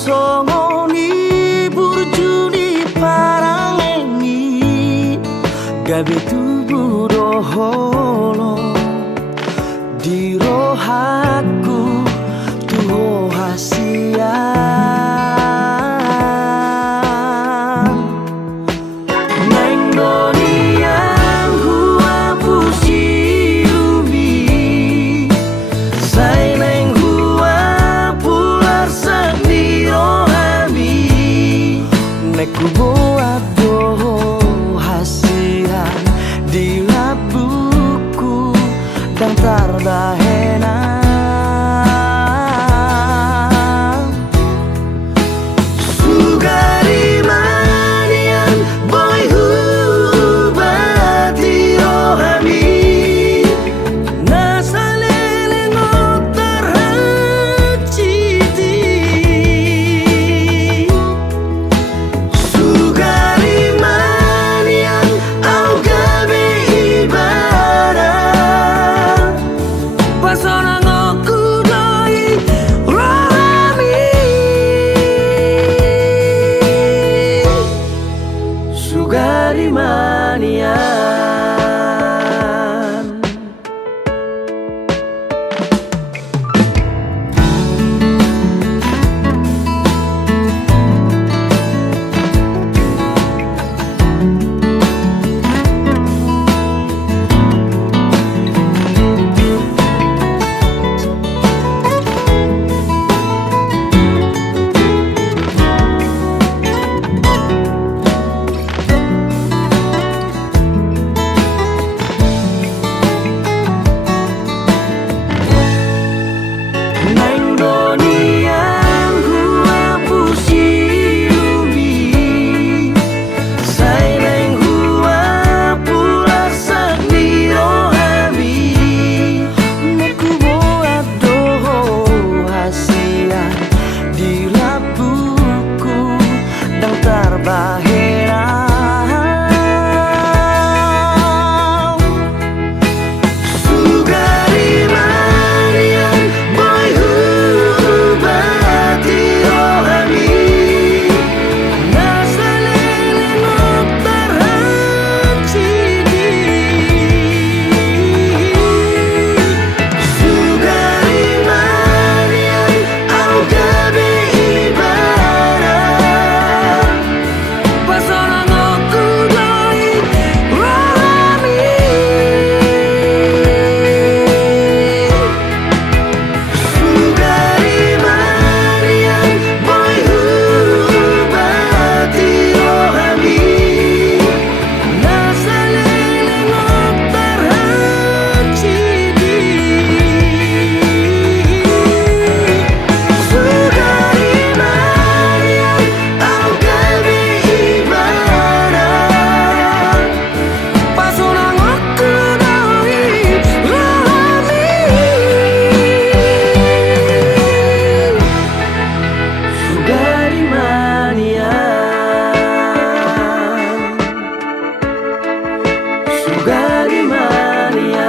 songoni burjuni parangengi gabe tubuh doholo di rohaku tuho hasian neng dunia hua pusirumi say neng hua pular sendiro hami neku buat doho hasian di labuku dan tardahena sugari manian boy hubati rohami nasalele notar haciti sugari manian au gabe ibadah pasona ngoku doi rohami sugari manian neng dunia hua pusirumi say neng hua pular sendiro hami neku buat doho hasian di labuku dan tarbahera sugari manian boy hubati rohami nasalele notar hacidi sugari manian au gabe ibadah pasona ngoku doi rohami sugari manian boy hubati rohami nasalele notar hacidi sugari manian au gabe ibadah pasona ngoku doi rohami sugari manian sugari manian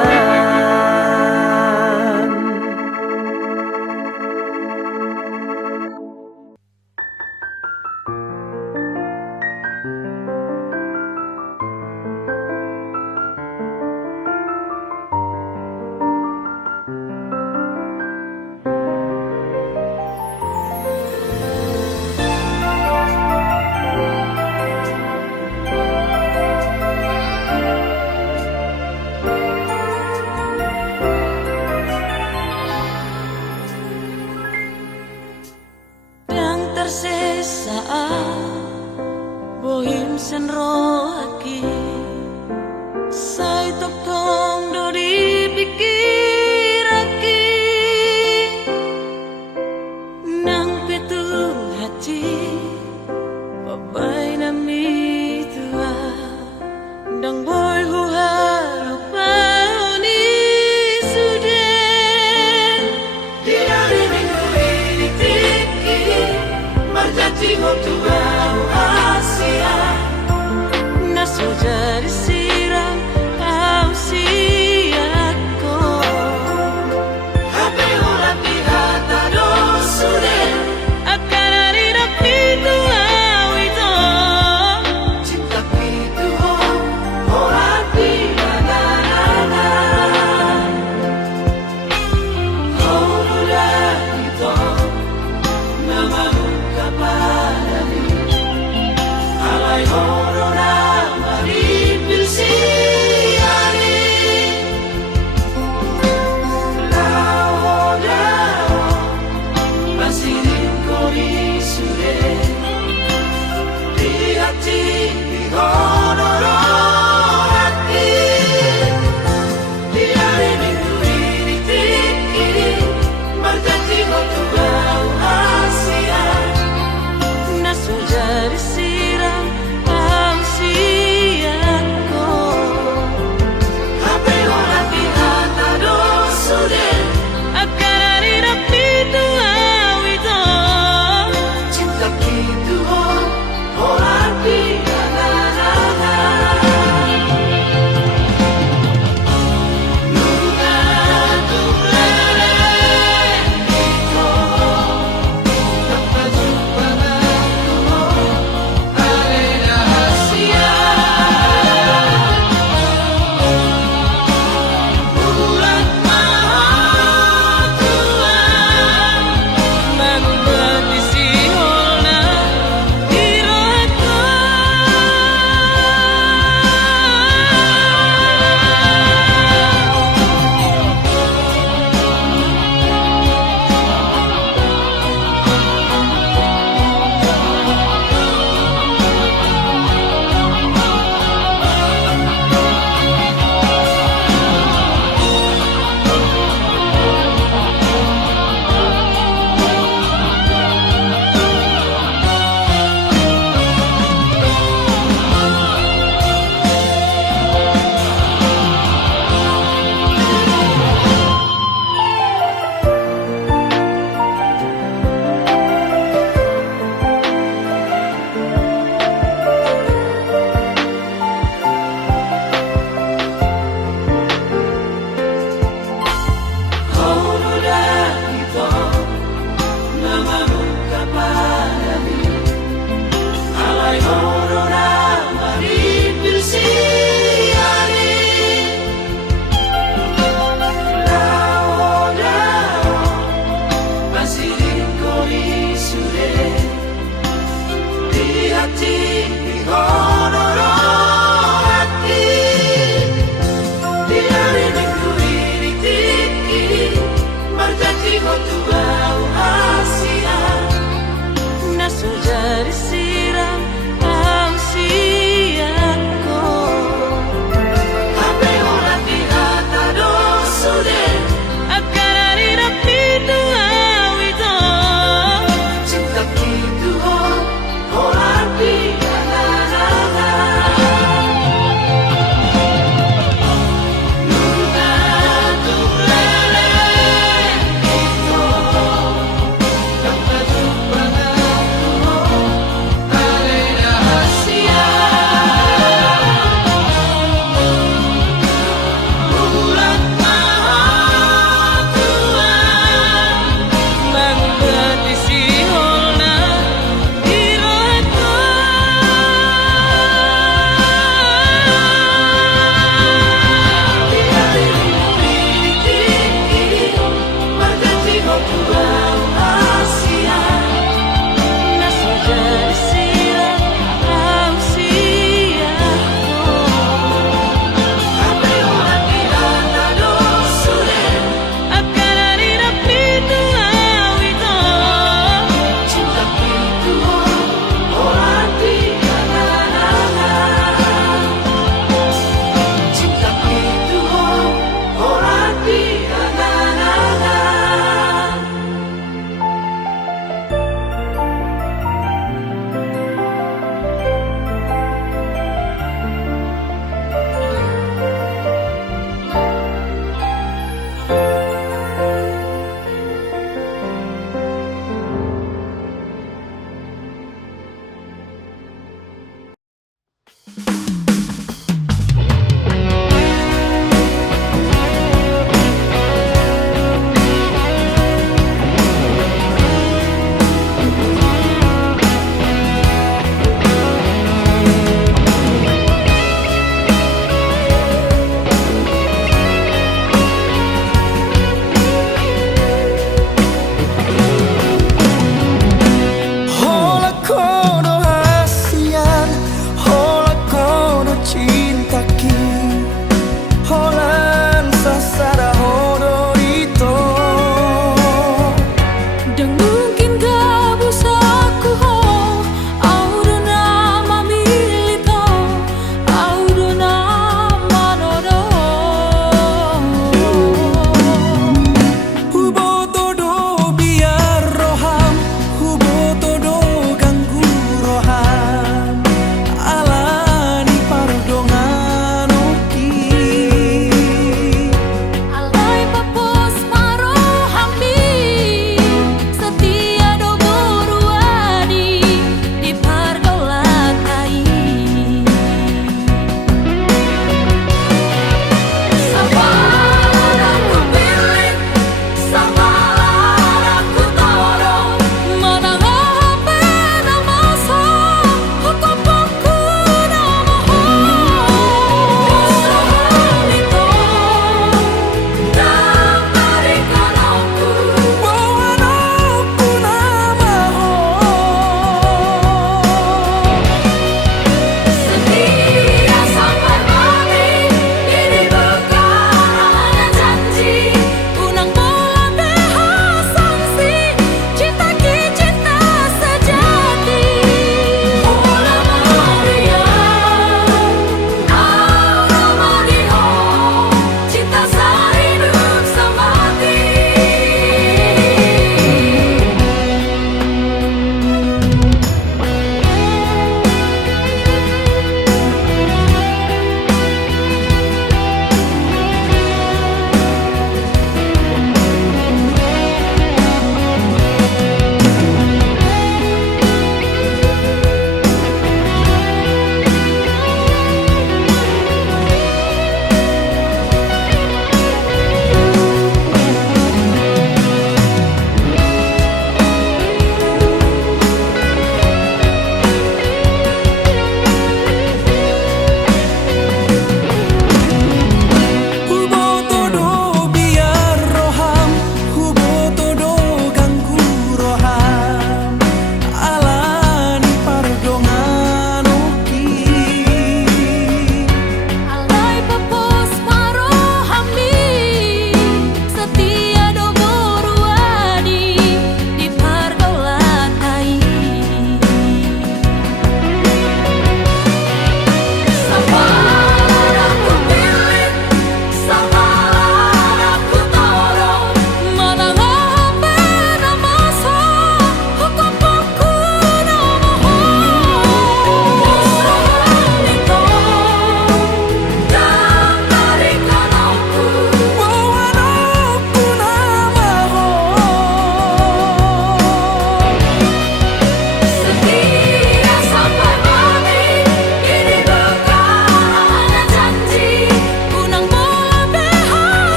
yang tersisa bohim senrohaki say tokong do dipikiraki nang petu hati babai nami tua dang boy huharupa ni suden diari minggu ini tiki marjati hotua Asia naso jadi sirang au siako hape ulati hata do suden akanari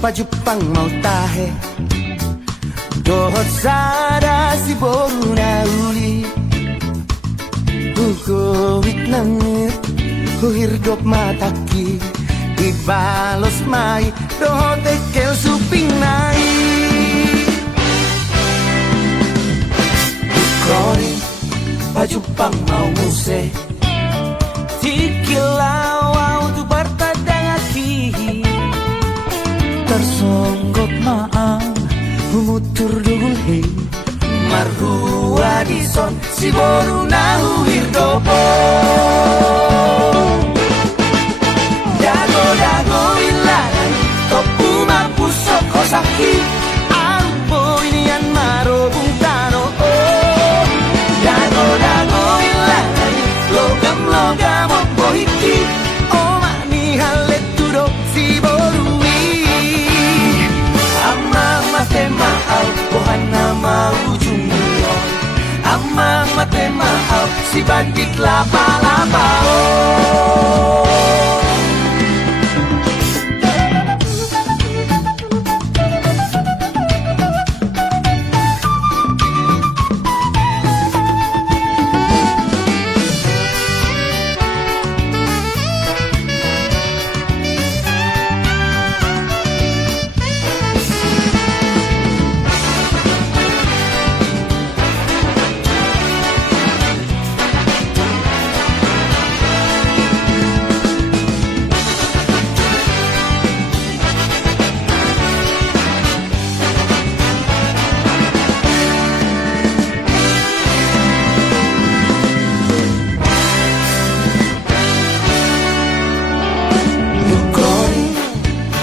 pajupang mau tahe dohot sada si boru na uli Hugowit nangit Huhirdop mataki Ibalos mai Dohot ekel suping nai Kori pajupang mau muse Tikilaw tu bertadang aki Tersonggok maang Humutur dugulhe Marhua dison Si boru nahu hirdopo Dago-dago ilanan Topu mapusok kosaki Arpo inian marobung tano Dago-dago ilanan Logam-logam opohiki Oma ni halet tudok si borui Ama mate maau Bohana mau jumio Ama mate maau Si bandit lapa-lapa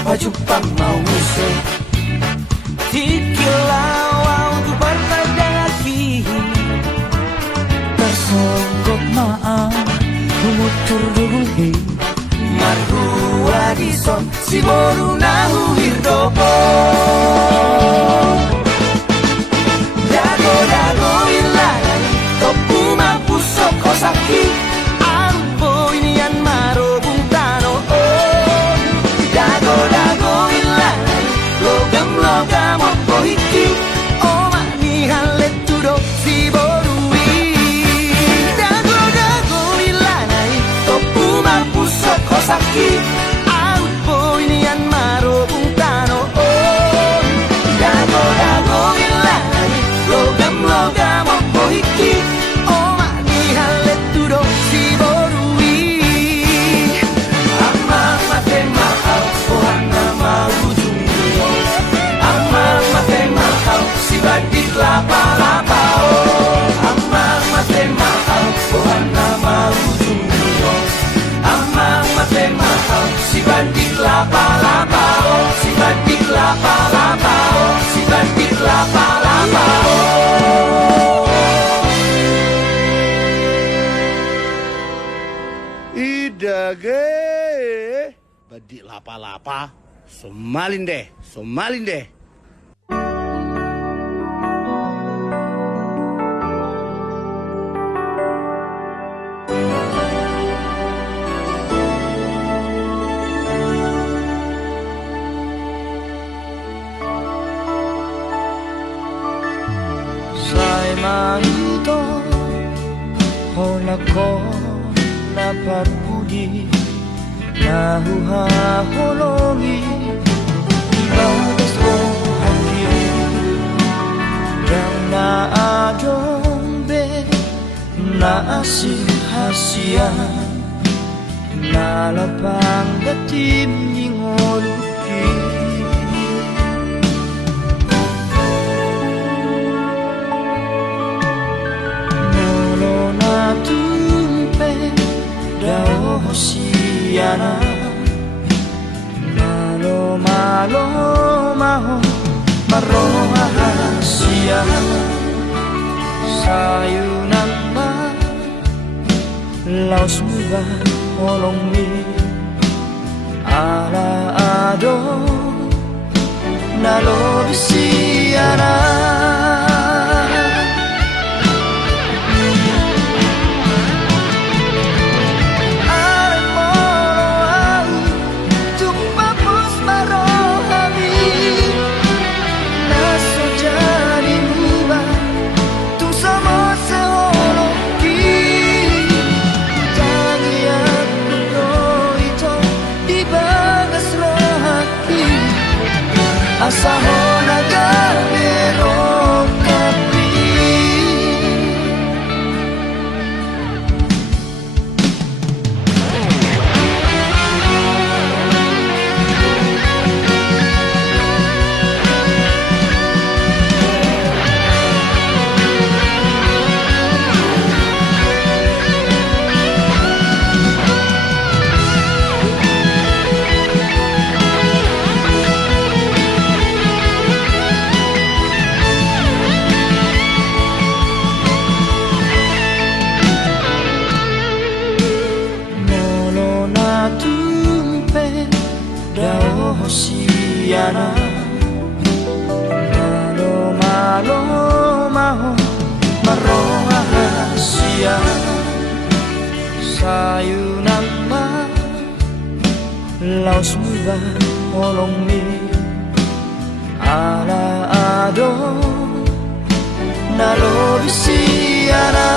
Pajupang mau muse Tikilaw tu bertadang aki Tersonggok maang Humutur dugulhe Marhua dison Si boru nahu hirdopo Dago-dago ilanan Topu mapusok kosaki Arpo inian marobung tano Dago-dago ilanan Logam-logam opohiki Oma ni halet tudok si borui Dago-dago ilanan Topu mapusok kosaki Arpo inian marobung tano Dago-dago ilanan Logam-logam opohiki Oma ni halet tudok si borui Ama mate maau Ohana mau jumio Ama mate maau Si bandit lapa-lapa Ama mate maau Ohana mau jumio Ama mate maau Si bandit lapa-lapa Si bandit lapa-lapa Si bandit lapa-lapa Idage Badik lapa-lapa Somalin deh Somalin deh Sai manuto Hola ko Dapat pudi Nahuhaholongi Bawas ko hati Yang naadombe Naasing hasian Nalapang datim Ningoluki Nolo na tumpe Dao hosiana Malo maho Maroha hasia Sayunan ma Laos muba Olong mi Ala ado Nalo bisiana Tumpa pus maroha mi asa ho nagabiro kapi Hosiana Malo malo maho maroha rahasia Sayunan ma Laos muba olong mi Ala ado Nalo bisiana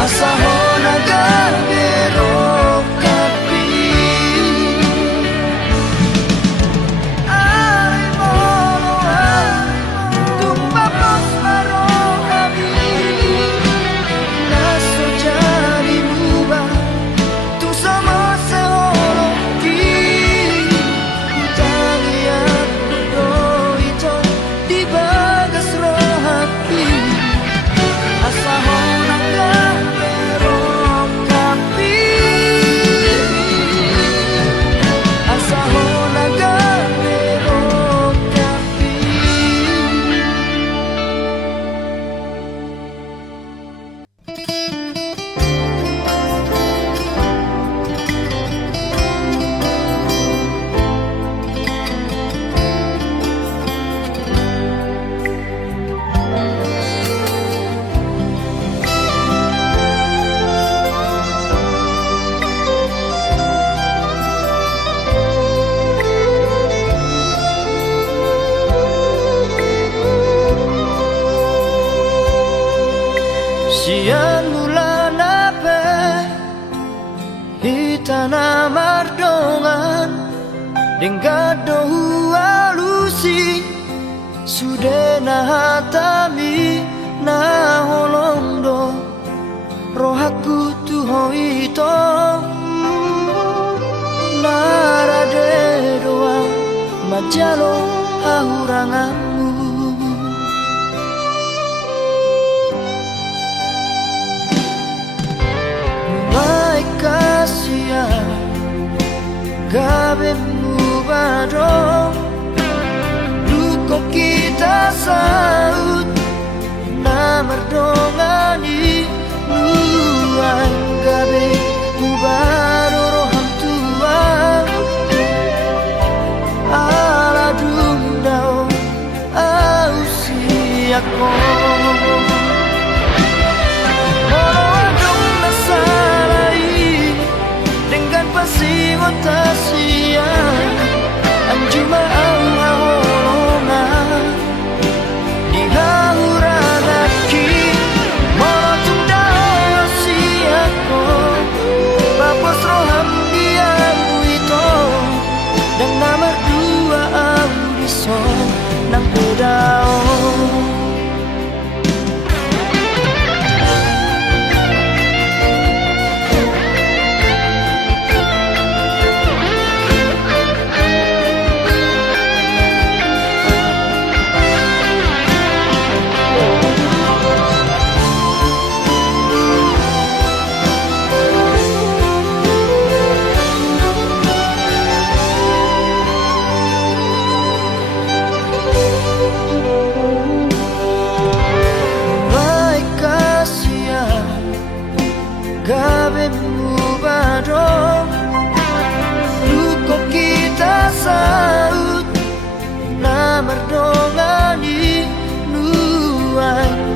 asa ho nagabiro kapi ay molo tumpapos marohami naso jadi muba tu sama seoloki tangian do ito di bagas rohati asa ho Sian bulan ape Hitana mardongan Denggado alusi Sudena hatami Na holondo Rohaku tuho ito Narade doang Majalo hahuranganmu Kasia gabe mubado Luko kita saut Na merdongani Luang gabe mubado roham tua Ala dundao ausiako Pasiwa tasia Anjuma au haolona Di hauranaki Motung dao siako Papos roham diamu ito Dan nama dua audiso Nang pedao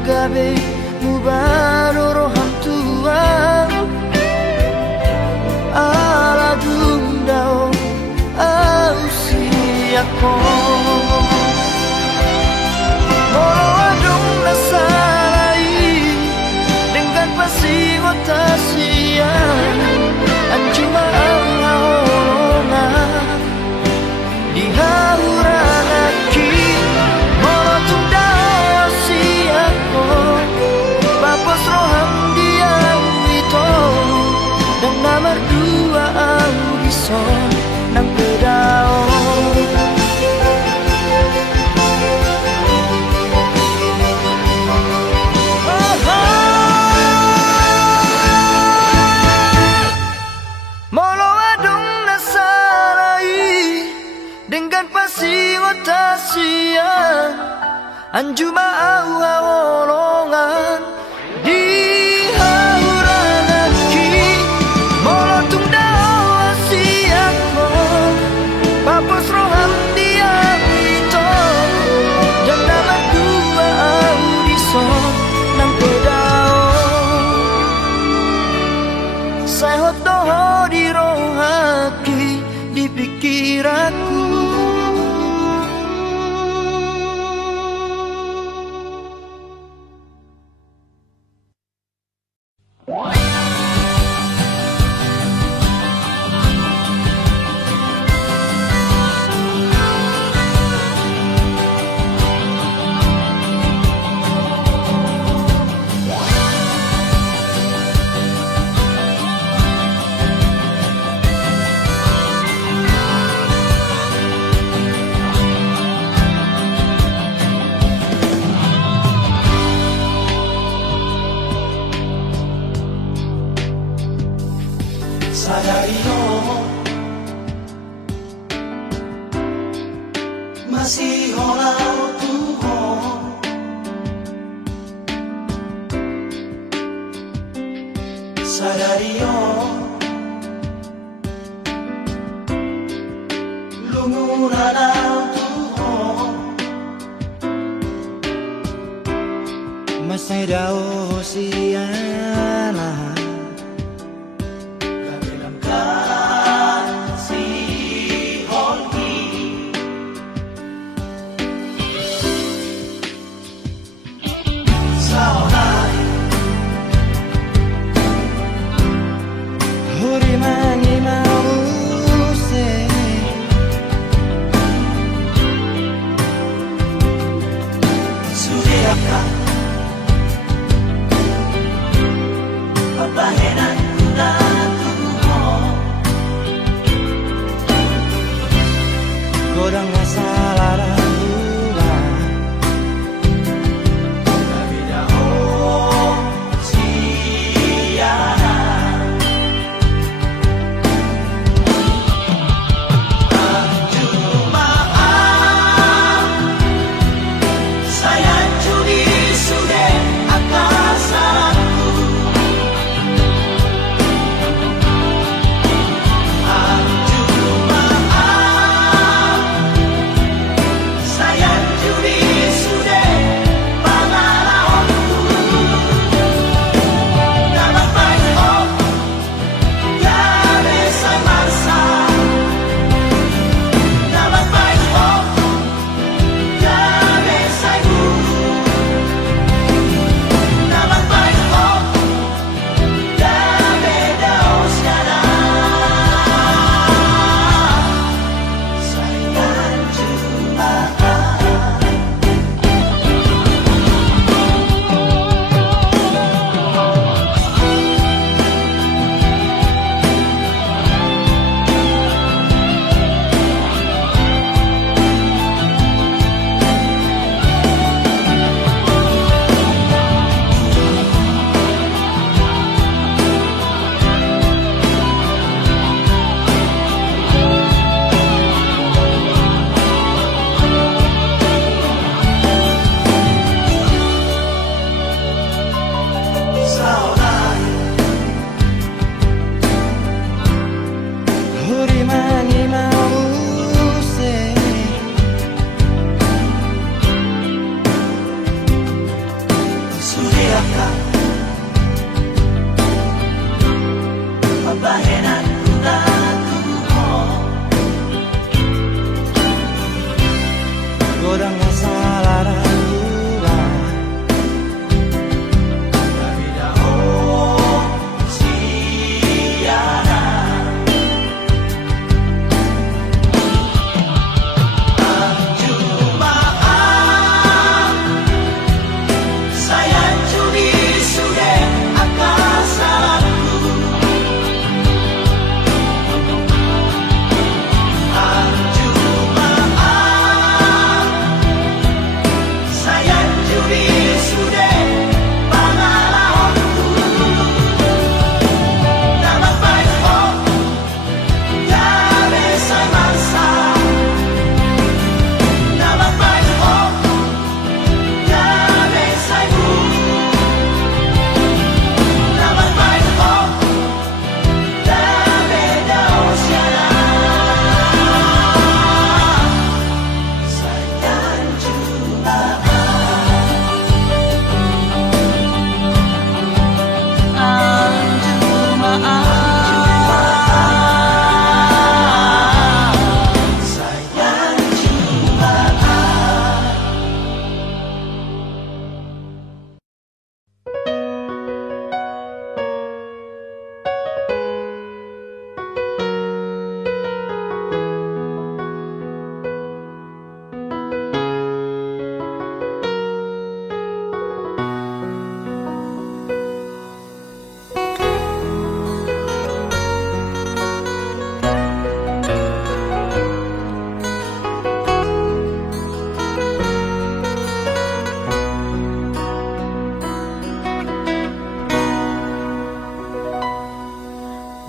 gabe mubaroro hamtuan ala dundao ausiako molo adong nasarai dengan pasigo tasian anjuma ang haolongan di hauran aki molo tundao siako papos roham diang wito dan nomor dua audison nang pedao molo adong nasarai dengan pasigo tasian anjuma au haolongan di hauran aki molo tundao asiako papos roham diang ito dan nama dua audison nang pedao saya hotoho di rohaki di pikiranku Sadariyo masih holau Tuhan Sadariyo lumuran au Tuhan masih dao siana Godang masalah ranggulan Tapi dahulu siana Anjumaan Saya curi sudah akasanku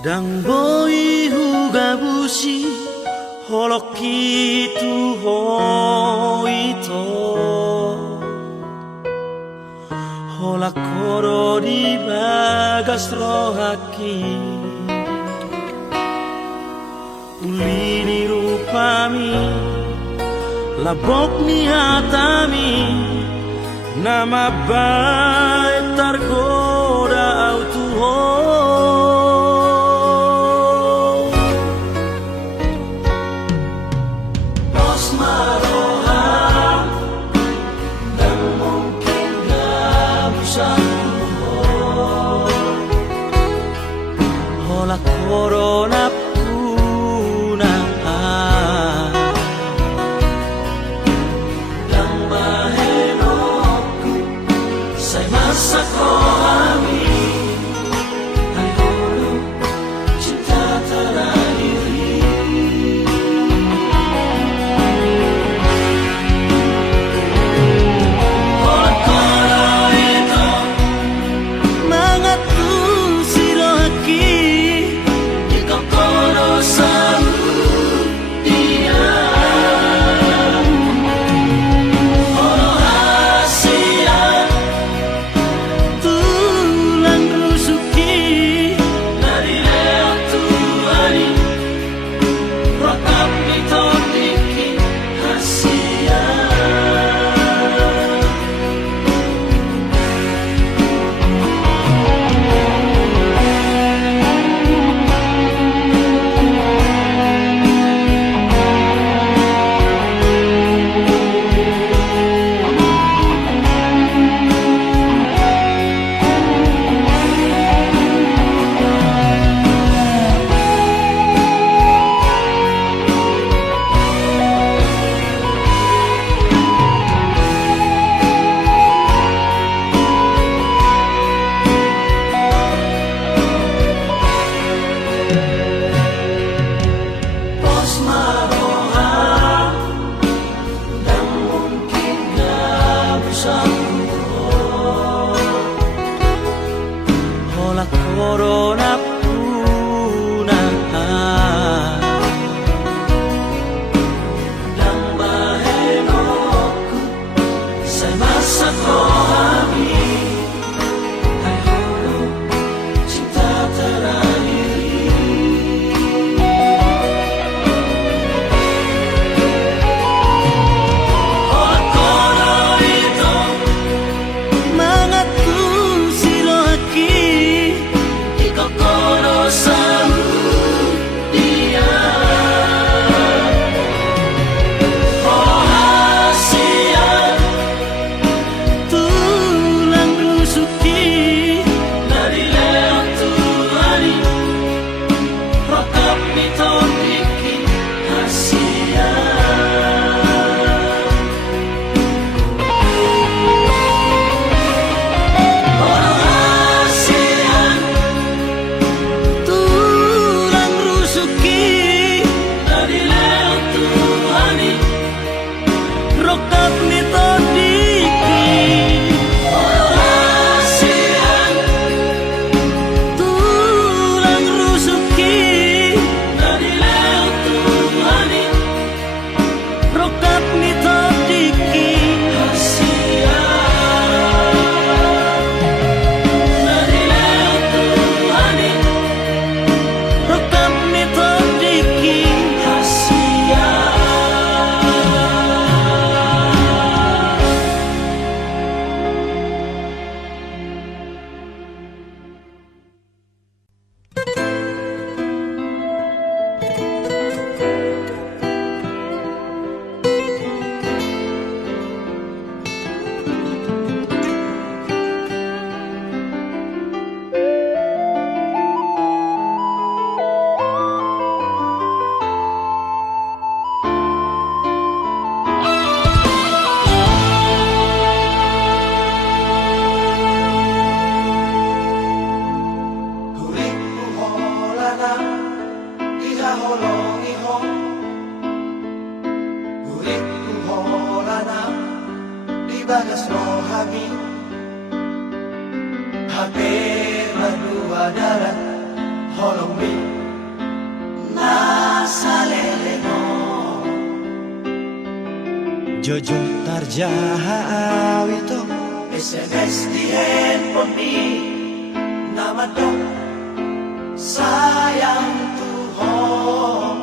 Dang boi huga bushi holoki tu hoito hola koro di bagas rohaki ulini rupami labok ni hatami nama baik tergoda autuho Corona puna Yang mahenoku Say masak rohami Hai holo cinta terakhiri Koro-koro itu Mangatu sirohaki Corona puna Yang mahenoku Say masak rohami Hai holo cinta terakhiri Koro itu Mangatu sirohaki Kokoro selalu dia rahasia tulang rusuki dari lewat Tuhani rokap miton bikin hasia bagas rohami hampir berdua darat holombi nasa lele mo. Jojo tarjahaw ito SMS di handphone ni nama dong sayang Tuhan.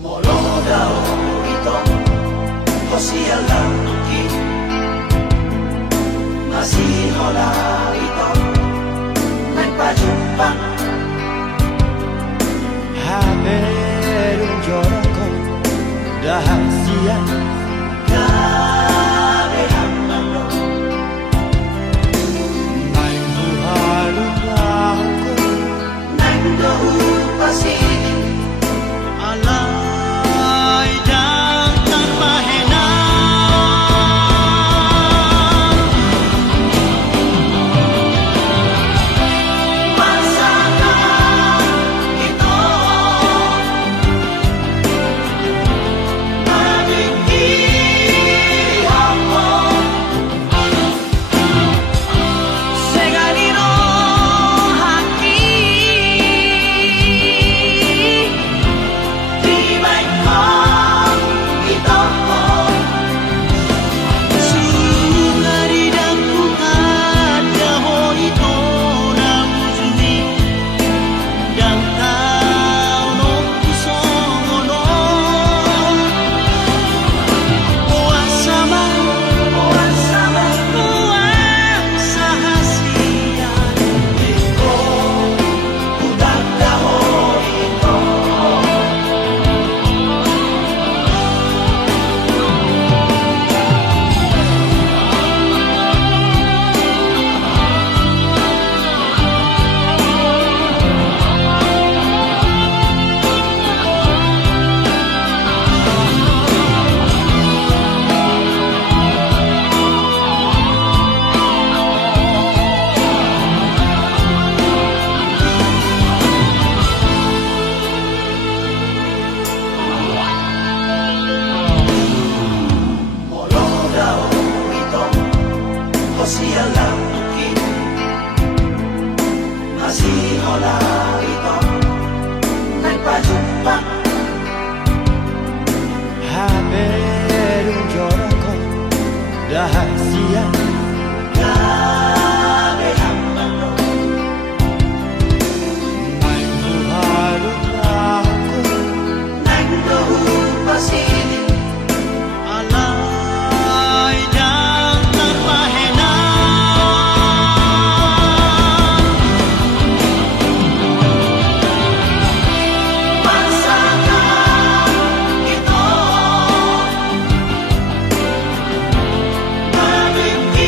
Molo daw ito Hosea lang tuki masih hola ito nagpajumpa haberun joroko rahasia gabe hamalo main buhalun lahko nang pasi alay dan terpahena masakan ito nabigyan mo seganino haki tibay ko ito Sugari dan kukat daho ito na muzumi dan tao no kusono Puasama sama puasa hasian ito udah tahu ito Molo daw ito Hosea lang tuki masih hola ito nagpajumpa haberun joroko rahasia gabe hamalo main buhalun lahko nang pasi alay dan terpahena masakan ito nabigyan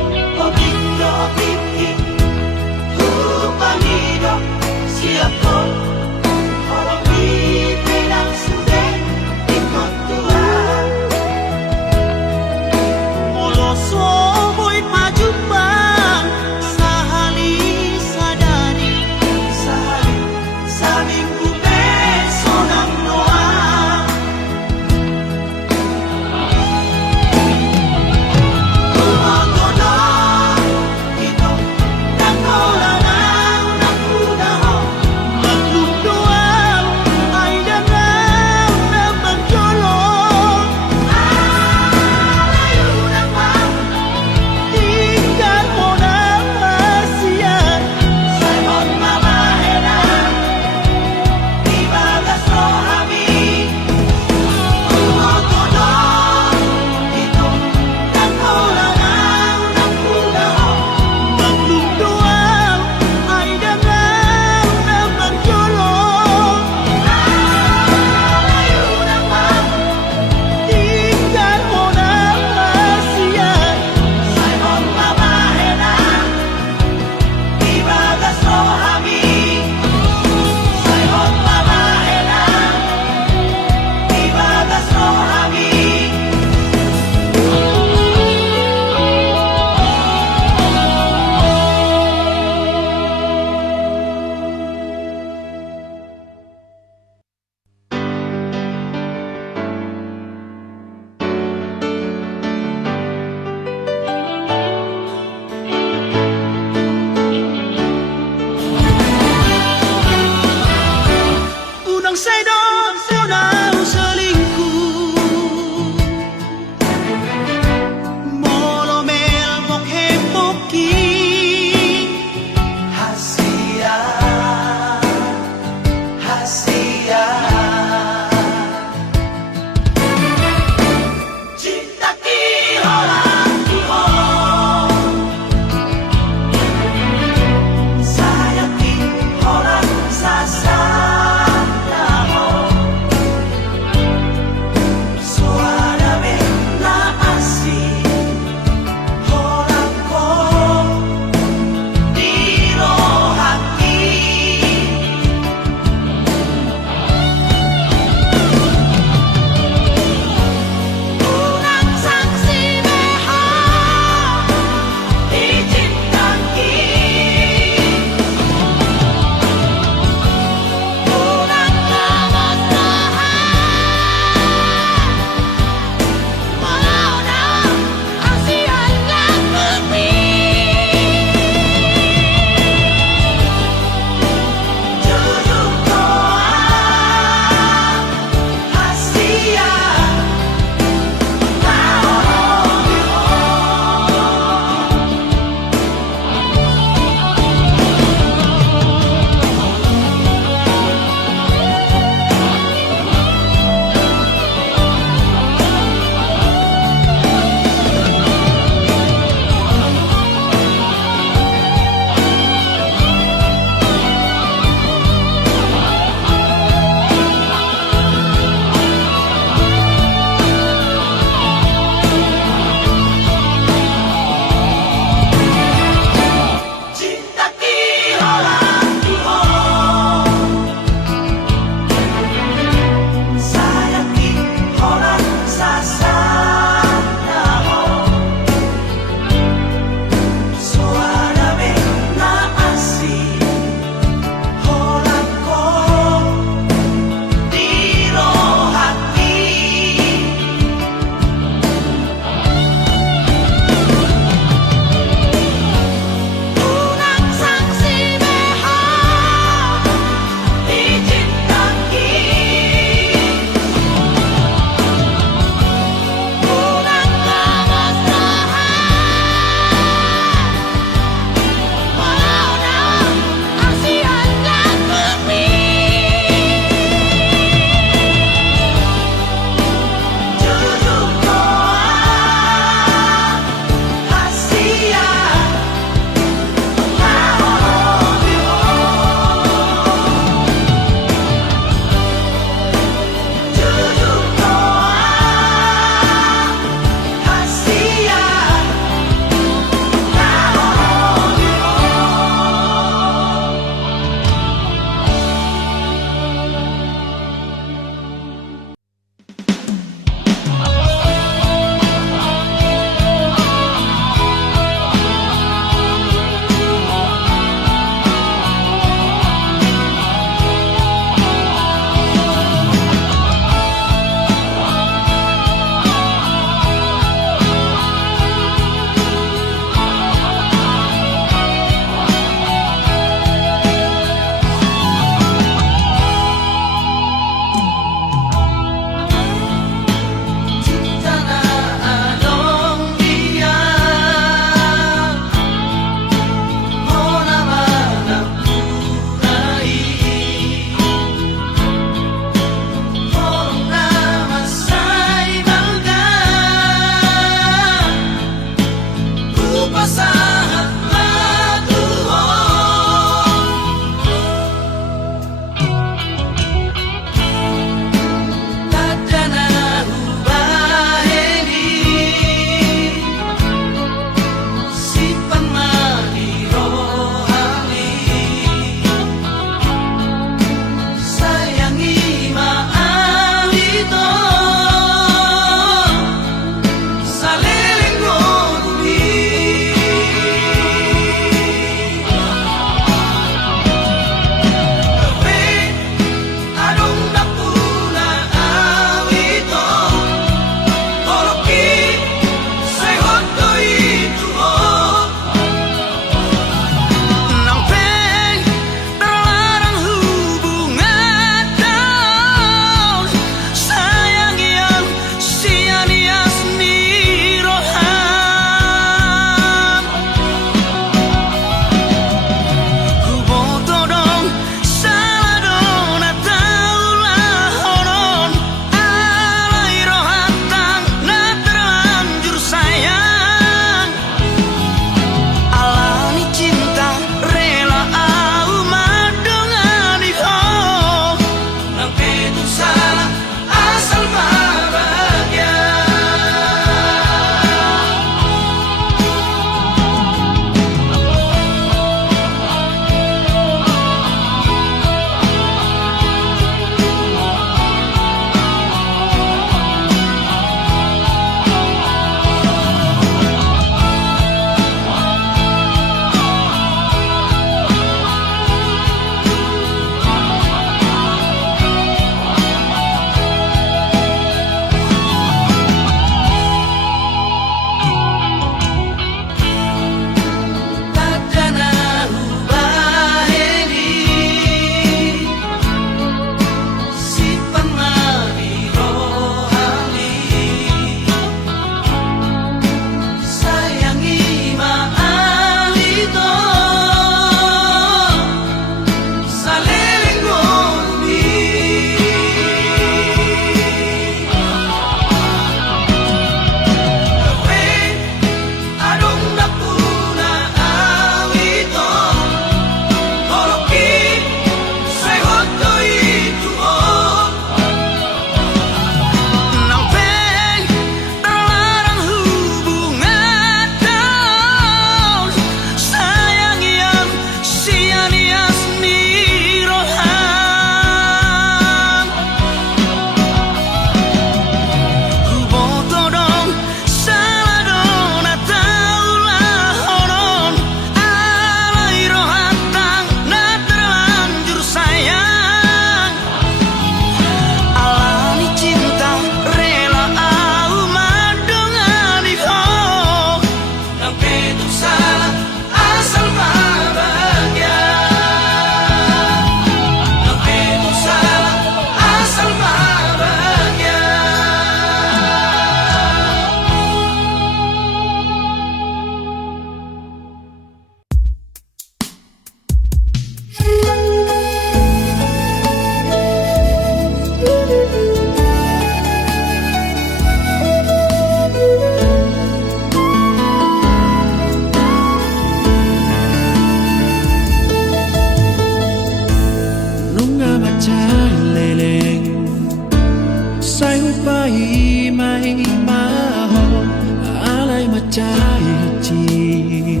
janji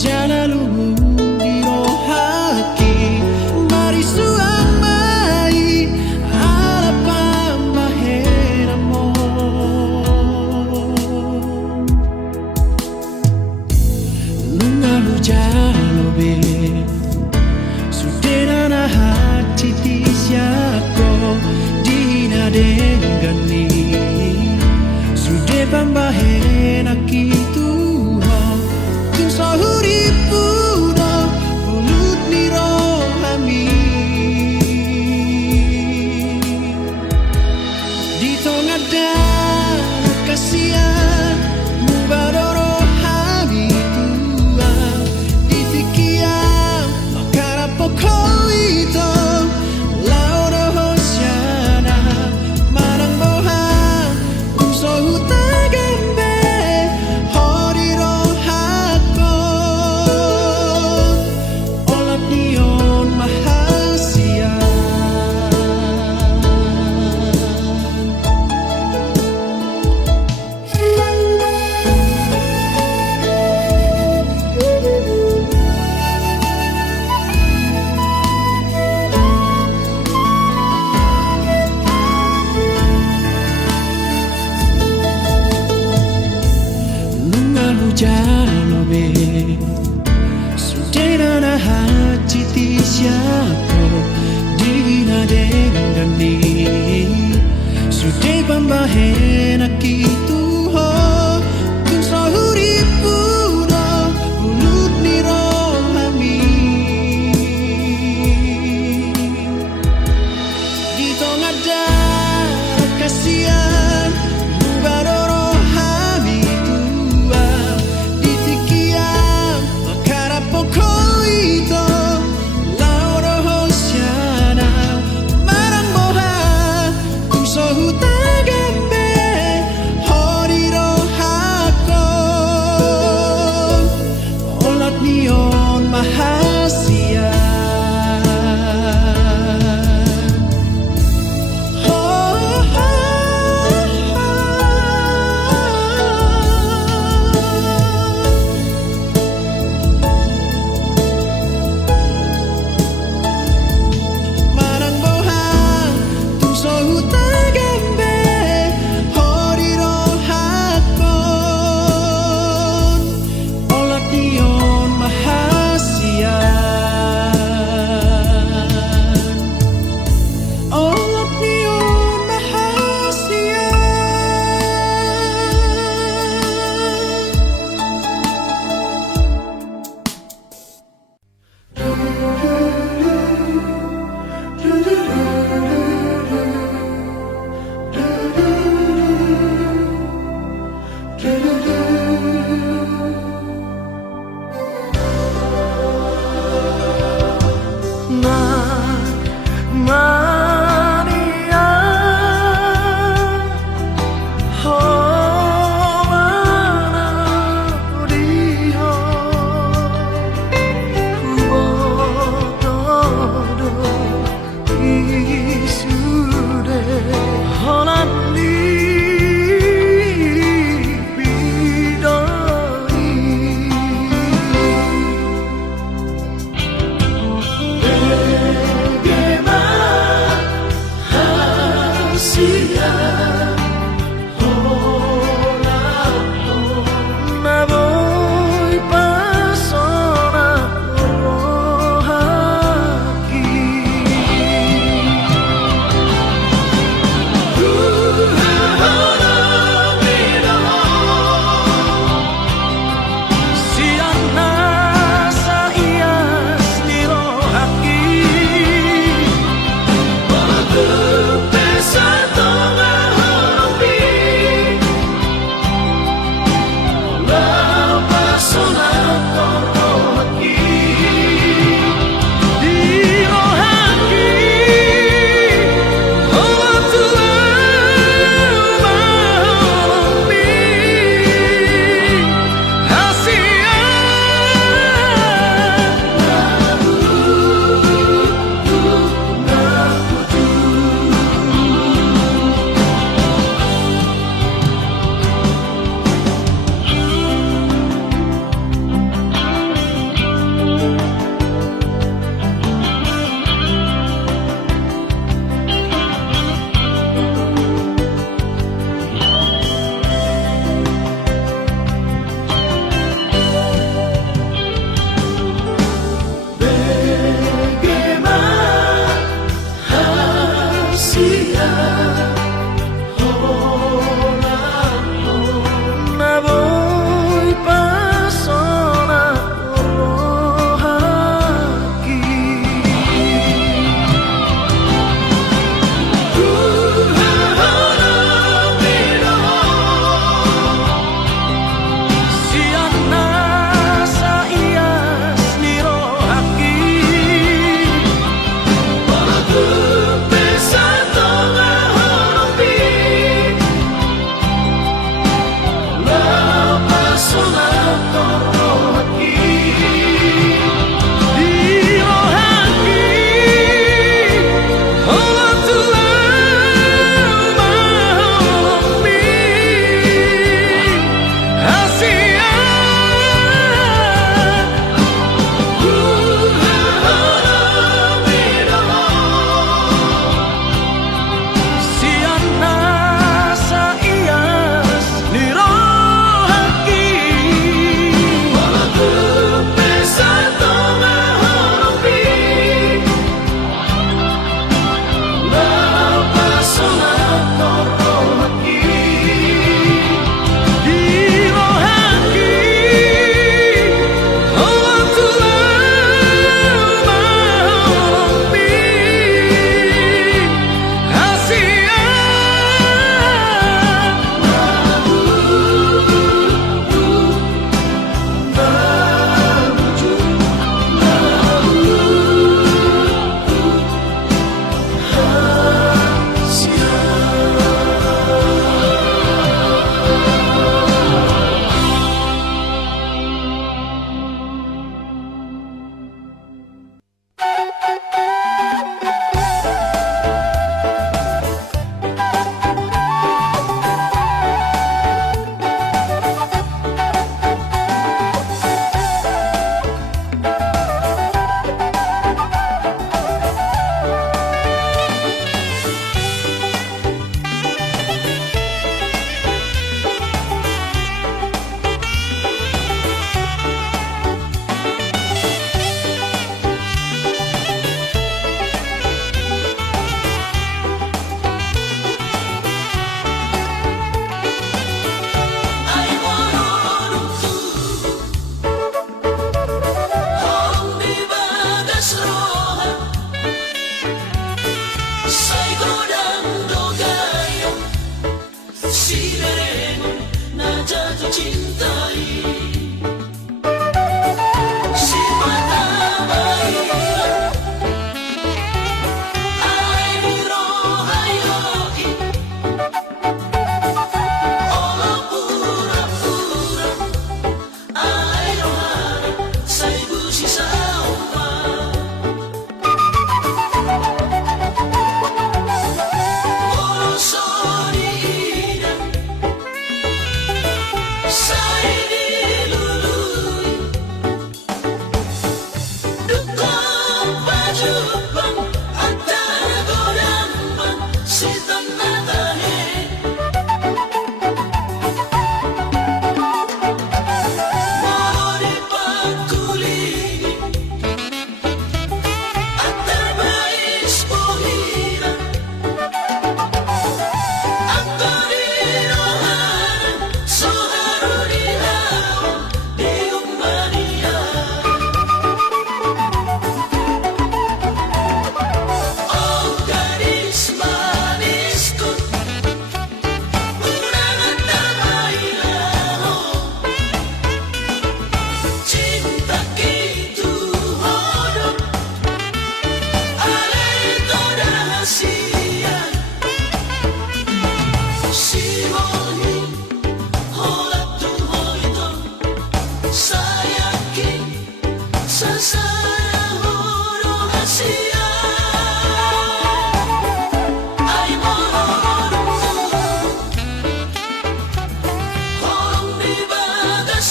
jangan lupa di rohaki mari suamai ala pambahenamo lungalu jalobe suderana hati siako dina dengani sude pambahena kitu kum sahuripu do pulut ni rohami di tengah dan kasihan mubadoro hami tua di fikiam makara pokoito lauro hosiana marang boha sohu tagambe hori rohako olat nion mahasia jalobe suderana hati siako dina dengani sude pambahena kitu ho kum sahuripu do pulut ni rohami di tengah dan kasihan mubadoro hami tua di fikiam makara pokoito lauro hosiana marang boha kum sohu tagambe hori rohako olat nion mahasia marang boha tum sohu tagambe hori rohako olat nion mahasia olat nion mahasia Maria, Hovana Rio, Uododo, Isude, Holandi,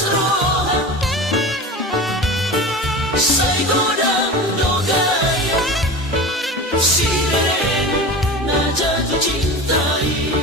roha sai godang dogaya sirene na jatuh cintai.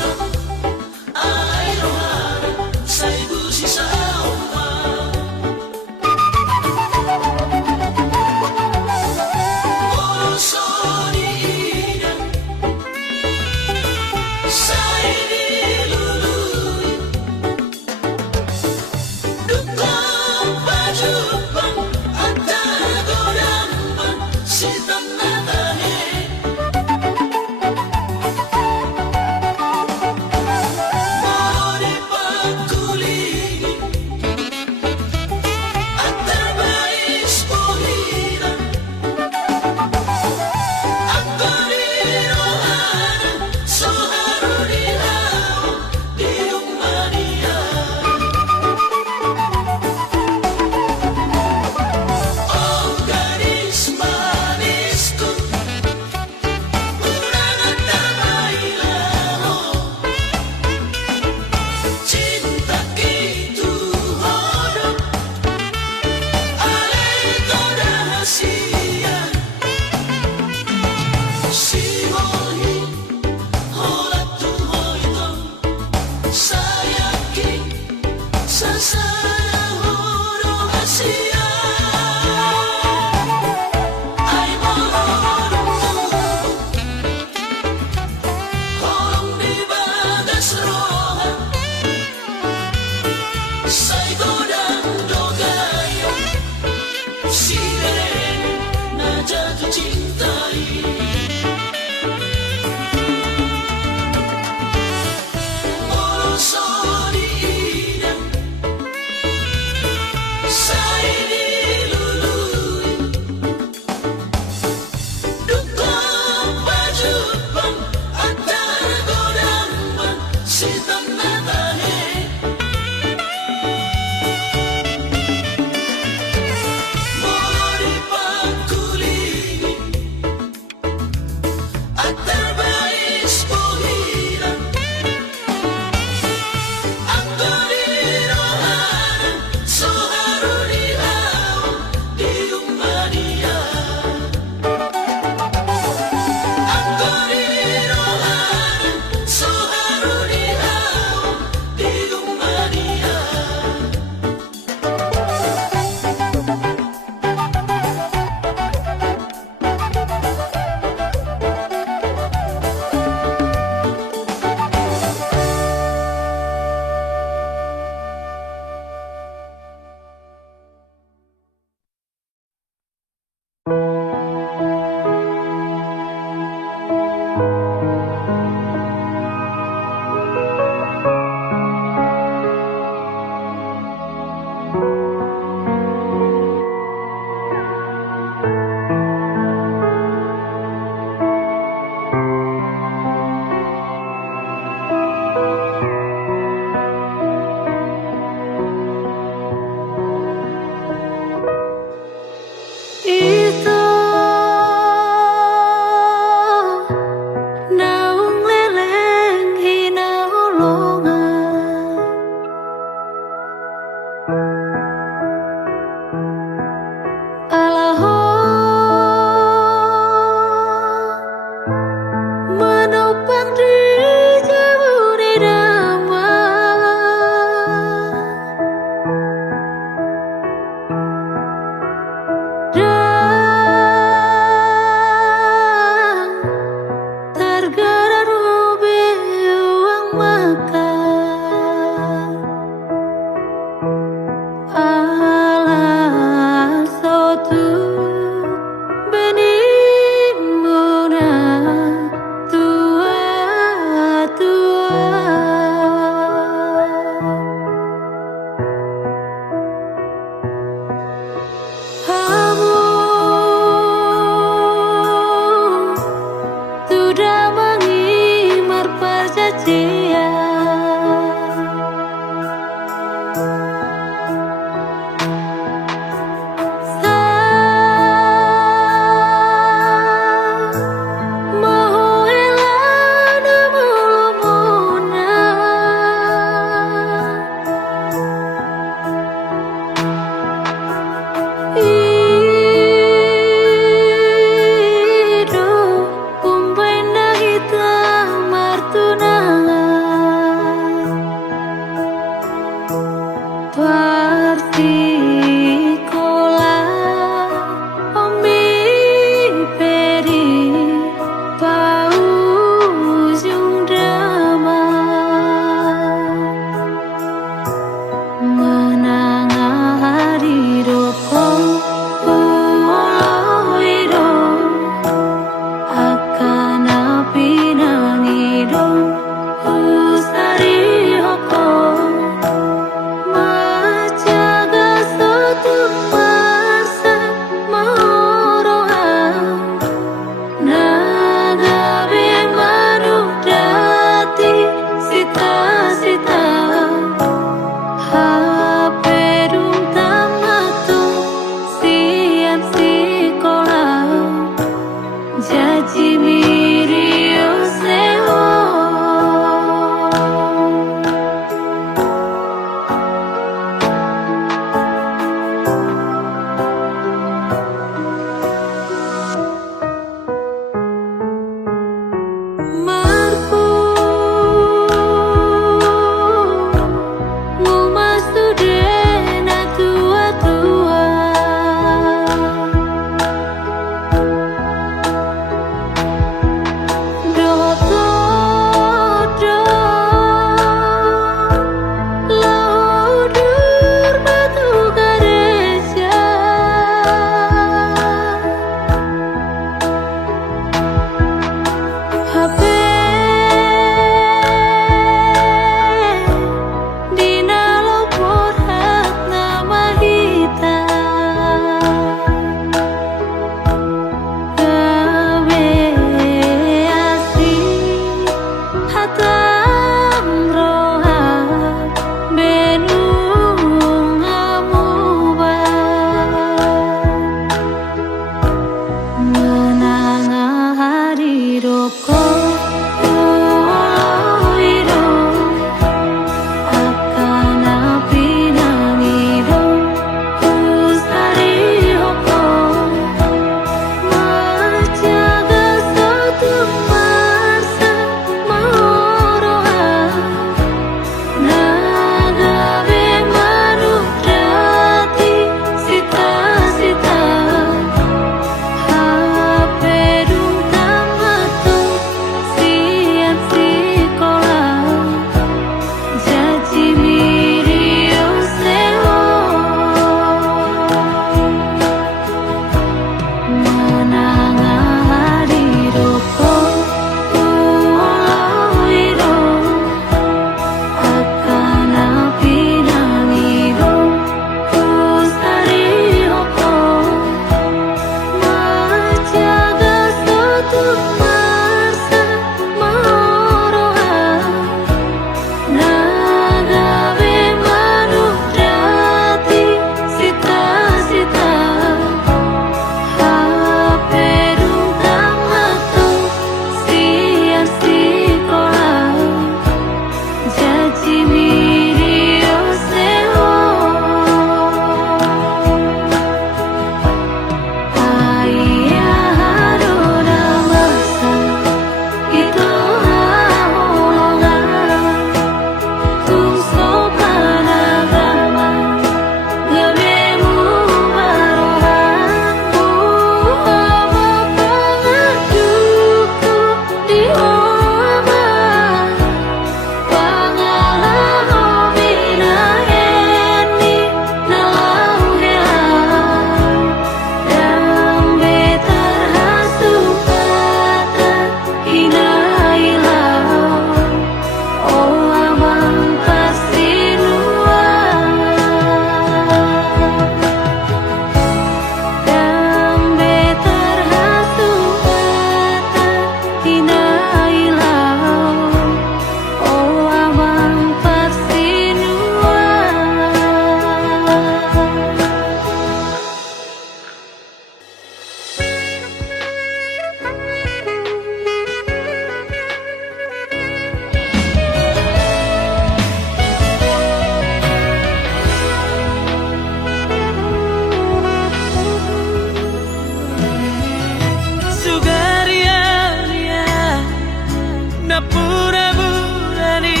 na pura-purani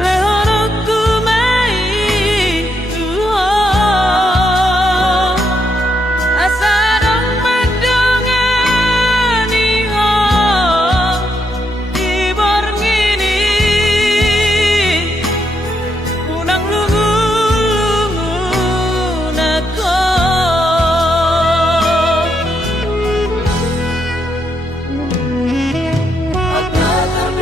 lehoroku mai asa dong madongani ibor ngini unang lungu nako Apakah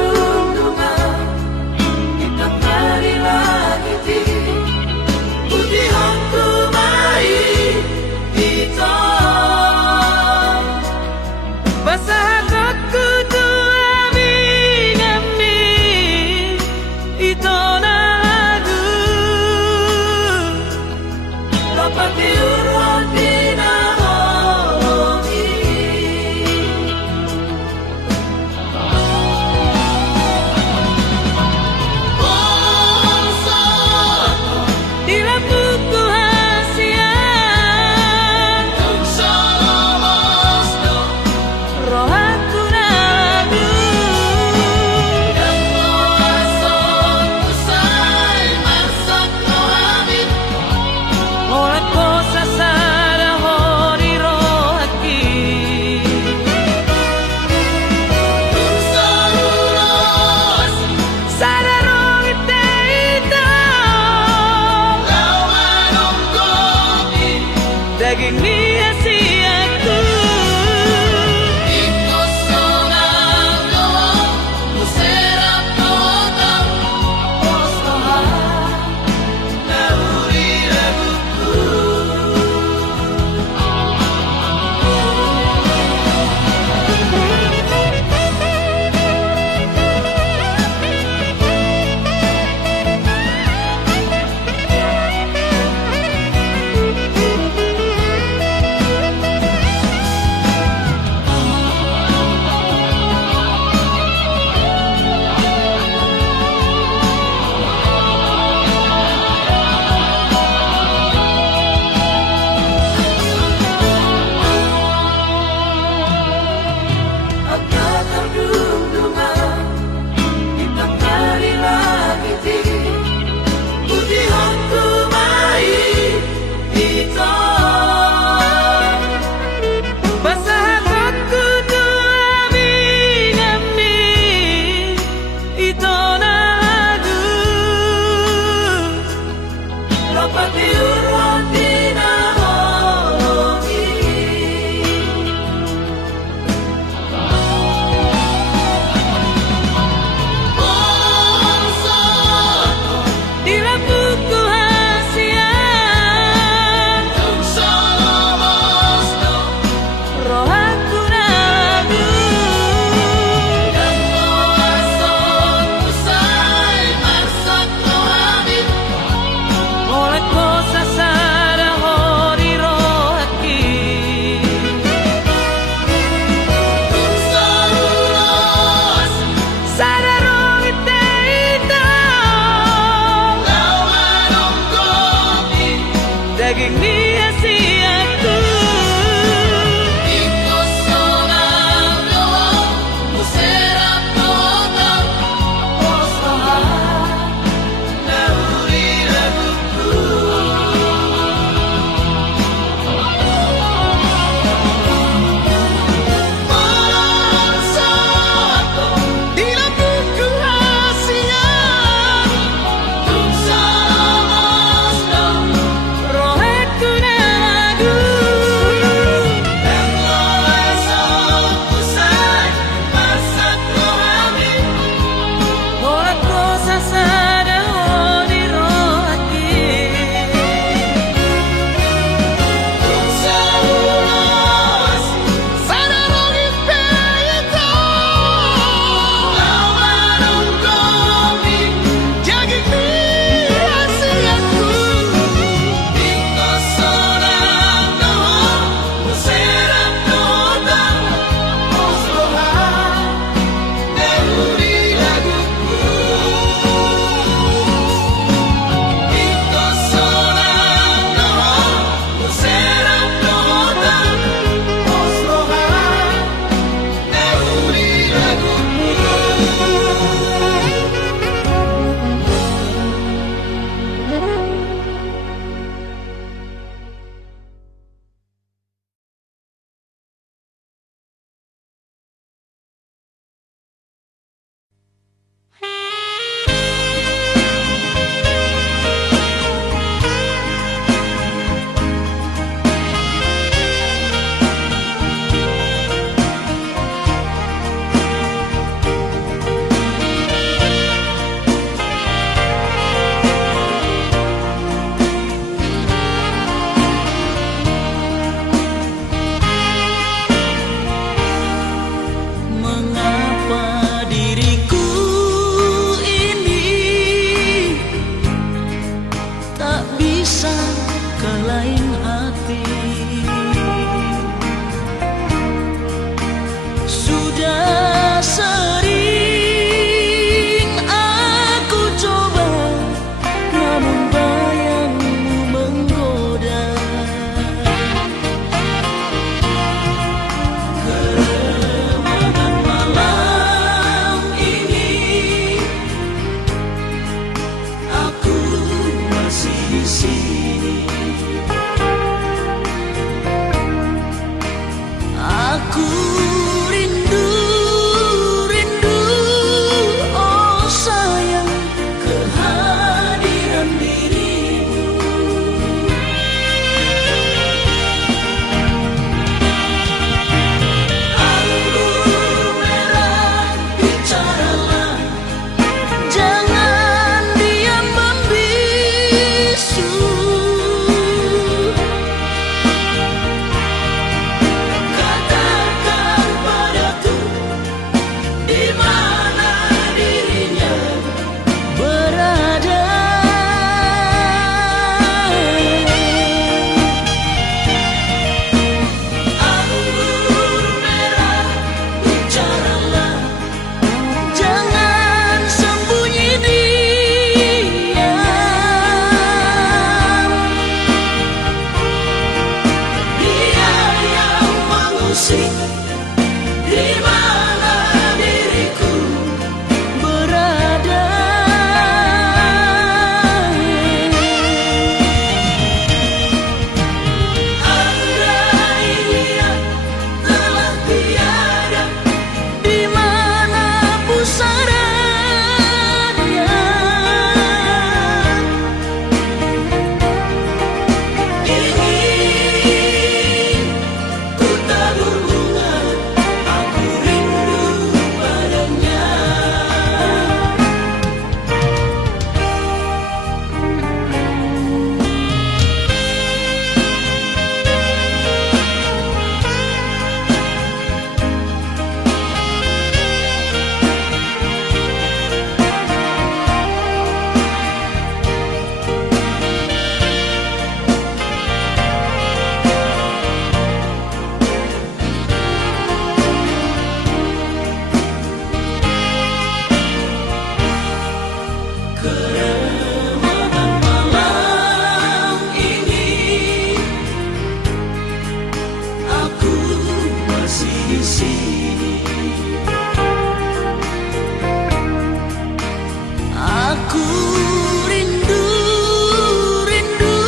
Sudah sering aku coba, namun bayangmu menggoda. Keremahan malam ini, aku masih di sini. Aku rindu, rindu, oh sayang, Kehadiran dirimu, anggur merah, bicaralah. jangan diam membisu. Katakan padaku, di mana dirinya Berada anggur merah, bicaralah. jangan sembunyi diam. Dia yang mengusik, di mana diriku Berada andai dia telah tiada. di mana pusarannya. Ingin ku tabur bunga, aku rindu padanya. Keremahan malam ini, aku masih di sini. Aku rindu, rindu,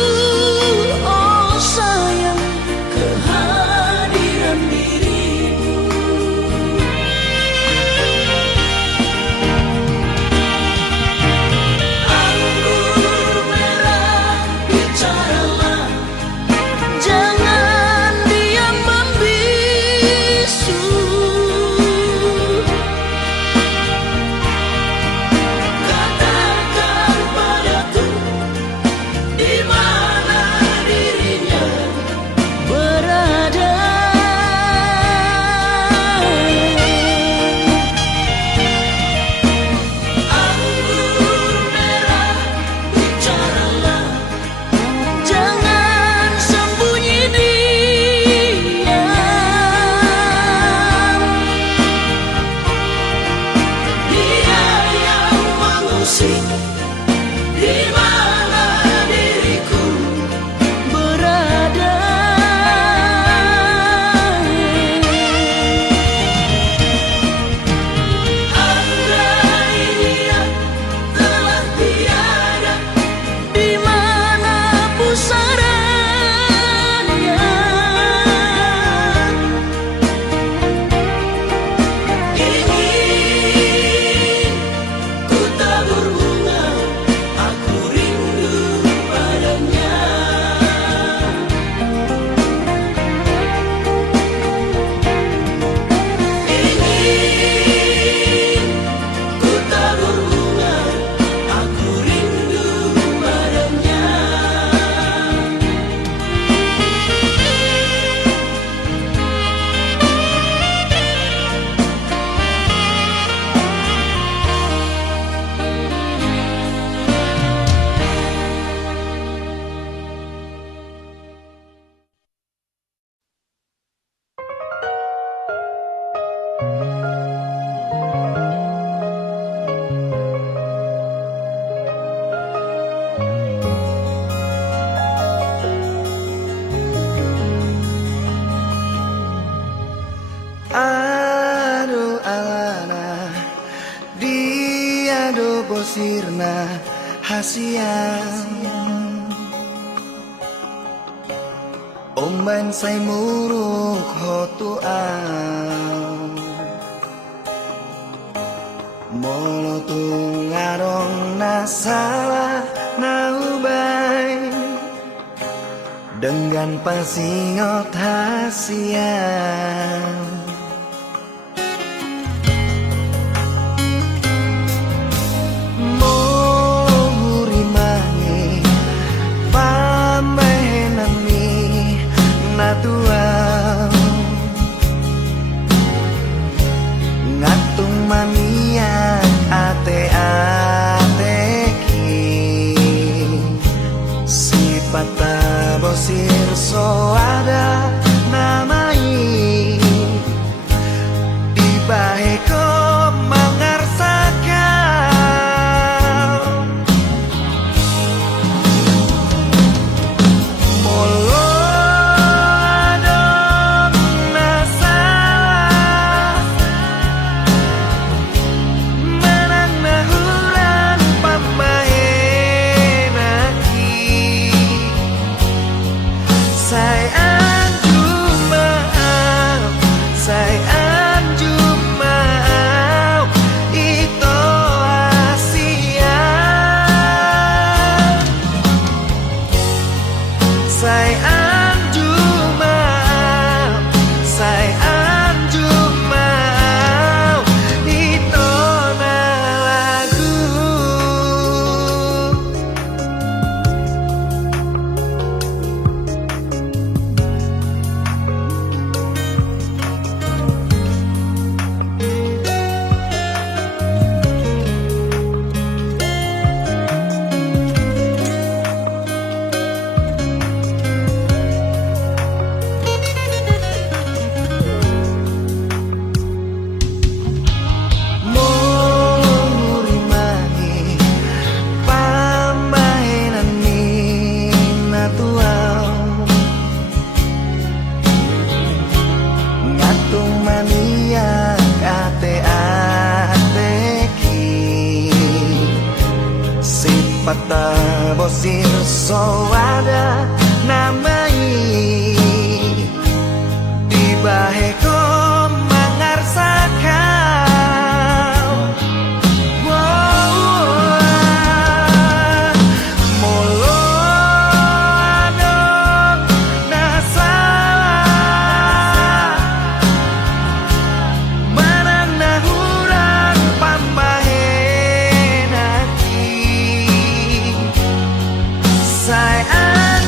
oh sayang, Kehadiran dirimu, anggur merah, bicaralah. jangan diam membisu. Katakan padaku, di mana dirinya Berada anggur merah, bicaralah. jangan sembunyi diam. Dia yang mengusik, di mana diriku Berada andai dia telah tiada. di mana pusarannya. Ingin ku tabur bunga, Aduh alana dia do bosirna hasian Omban say muruk hotuan Molo tungarong nasalah naubay Dengan pasingot hasian Natuang ngatung mania ate-ateki sifat bosir so ada namai di baheko mangarsakan molo Pata bosir so ada namai di baheko mangarsakan molo adong nasalah manang nahuran pambahen hati sayang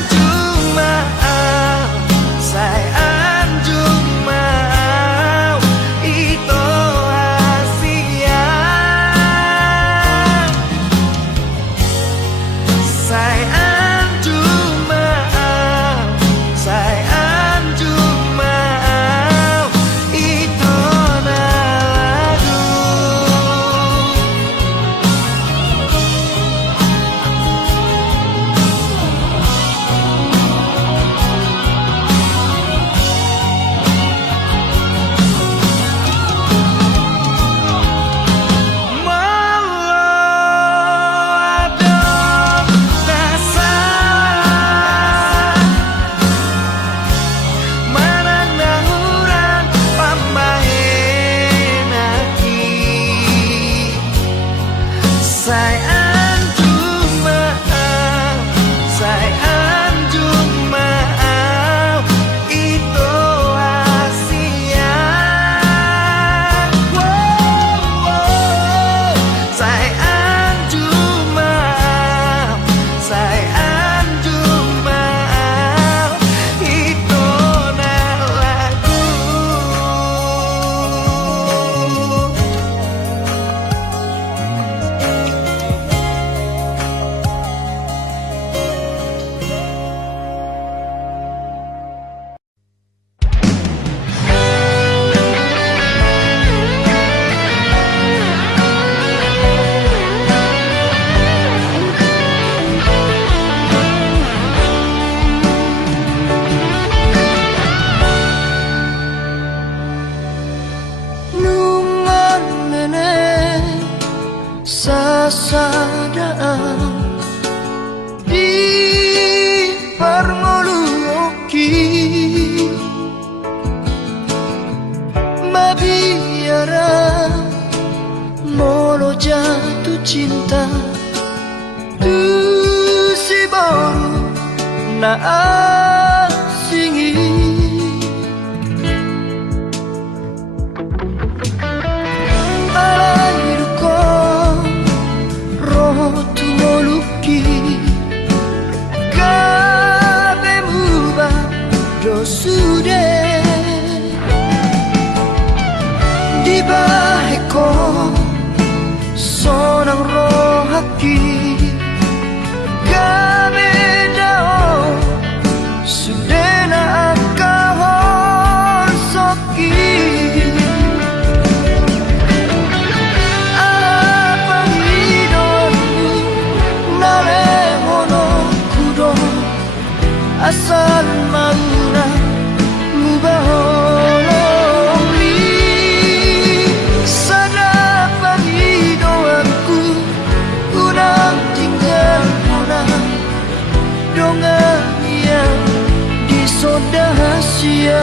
sadaan di parngoluoki mabiara molo jatuh cinta tu si baru na asingi alairko roho tu moluki kabe muba dosude di baheko sonang rohaki kabe dao sudena akahon soki apa hidonmu nalemono kudo asal mauna mubaholongi sadapa hidoanku unang tinggal mona dongan yang disodahasia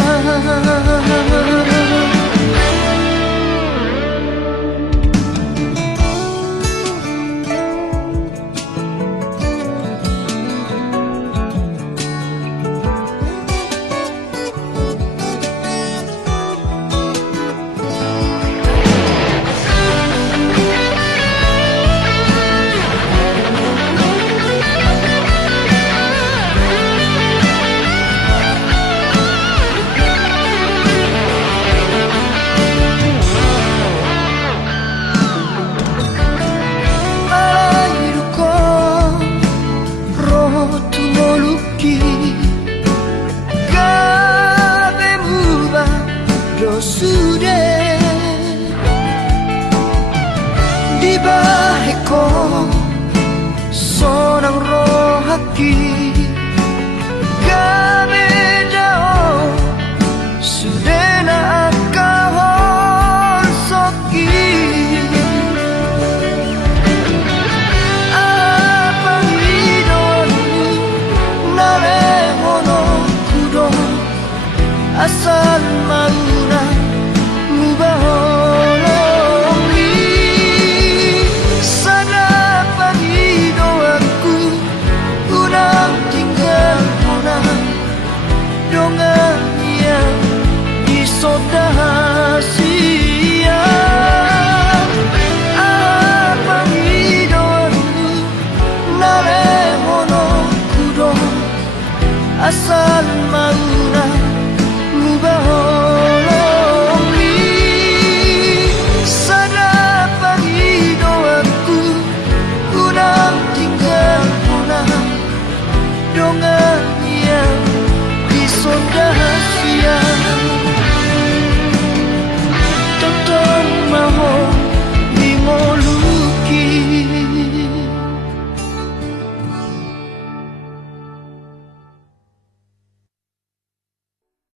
sudah di baheko sonang rohaki kabe dao sudena akahon soki apa hidonmu nalemono kudo asal mauna mubaholongi sadapa hidoanku unang tinggal mona dongan yang disodahasia apa hidoanmu nalemono kudo asal mauna